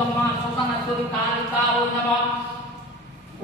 দুর্গম্মা শ্মশানেশ্বরী কালিকা ওই নমঃ।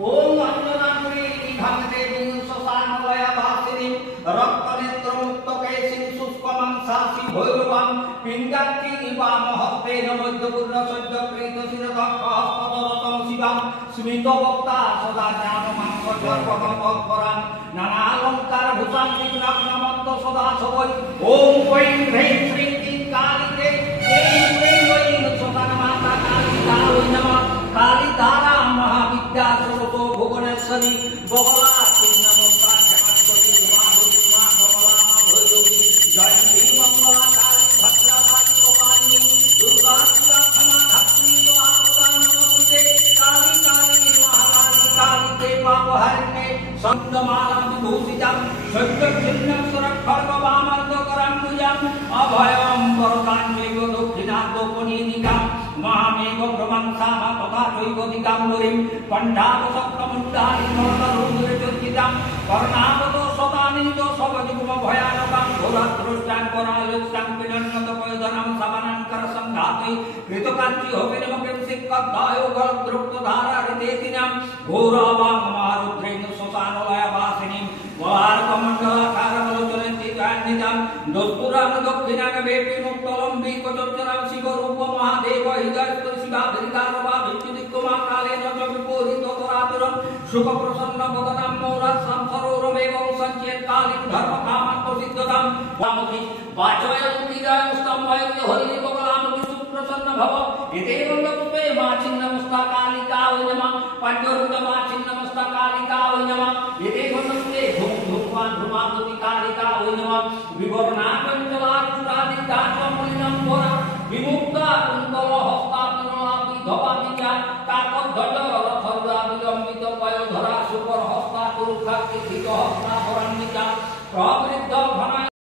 ওম অঞ্জনাপুরী ভাগতে শ্মশানলয়া ভাসিনী রক্তনেত্র মুক্ত কেশিন শুষ্কমাংসাসি ভৈরবাম পিণ্ডাক্ষী বামহস্তেন মধ্যপূর্ণ সদ্যকৃত শিরদক্ষহস্তদরতম শিবাম স্মিত বক্তা সদা জ্ঞানমাঙ্কর্পরাম নানালঙ্কার ভূষাং বিঘ্নগ্নমন্ত সদা সবৈ। ওম ঐং হ্রৈং শ্রীং ক্লীং কালিকে এইং ঐং ঐং শ্মশানমাতা কালিকা ওই নমঃ। কালিতারা মহাবিদ্যা সর্বতো ভুবনেশ্বরী বগলা নমস্তা ক্ষেমাশ্বরী উমাভূতি মা বগলা মা ভৈরবী জয়ন্তী মঙ্গলা কালী ভদ্রা কালী কপালিনী দুর্গা শিবা ক্ষমা ধাত্রী আপদা নমস্তে কালী কালী মহাকালী কালী দেবাবহারিণী সন্দমালা বিভূষিতাম সত্যচ্ছিন্নম সুরক্ষর্গবামর্গকরাম পূজাম অভয়ম বরদান্যৈব দক্ষিণাদোপনীনিকাম মহামেঘ প্রবংসাম তথা জৈবদিকাম্বরীম পণ্ডাবসপ্তমুদ্ধারি নরতরুদ্রজ্যোতিতাম কর্ণাবতো শতানিত সবযুগ্ম ভয়ানকাম ঘোরাদ্রষ্টান করালুষ্টান পিনন্নত পয়োধনাম সাবানাঙ্কর সংঘাতৈ কৃতকাঞ্চি হবিনমকিম সিক্কদ্ধায় গলদ্রুক্তধারা রিতেতিনাম ঘোরাবাং মহারুদ্রেণ শ্মশানলয়া বাসিনীম মহার্কমণ্ডলাকারবলোচনন্তি জ্ঞানিতাম দোস্পুরাং দক্ষিণাং বেপি মুক্তলম্বী কচোচ্চরাম শিবরূপ মহাদেব হৃদয়স্থ শিবাভিরিকারবা বিচ্যুদিক্কমা কালেন চ বিপরীততরাতুরম সুখপ্রসন্ন বদনাম মৌরাশ্রাম সরোরমেবং সঞ্চেত কালীন ধর্মকামাত্ম সিদ্ধতাম বামতি বাচয়ন্তিদায়ং স্তম্ভয়তি হরিণী কমলাম বিষ্ণুপ্রসন্ন ভব এতেবং রূপে মা ছিন্নমস্তা কালিকা ওই নমঃ পঞ্চরূপ মা ছিন্নমস্তা কালিকা ওই নমঃ এতেবং রূপে ধূম ধূমান ধূমাবতী কালিকা ওই নমঃ বিবর্ণা পঞ্চলাচূড়াদি দাচমলিনম্বরা বিমুক্তা কুন্তল হস্তা পিনলাপি ধবাবিকা কাকধ্বজ রথরা বিলম্বিত পয়োধরা সুপর হস্তা কুরুক্ষাকৃতি হস্তা পরান্বিতা প্রভৃতি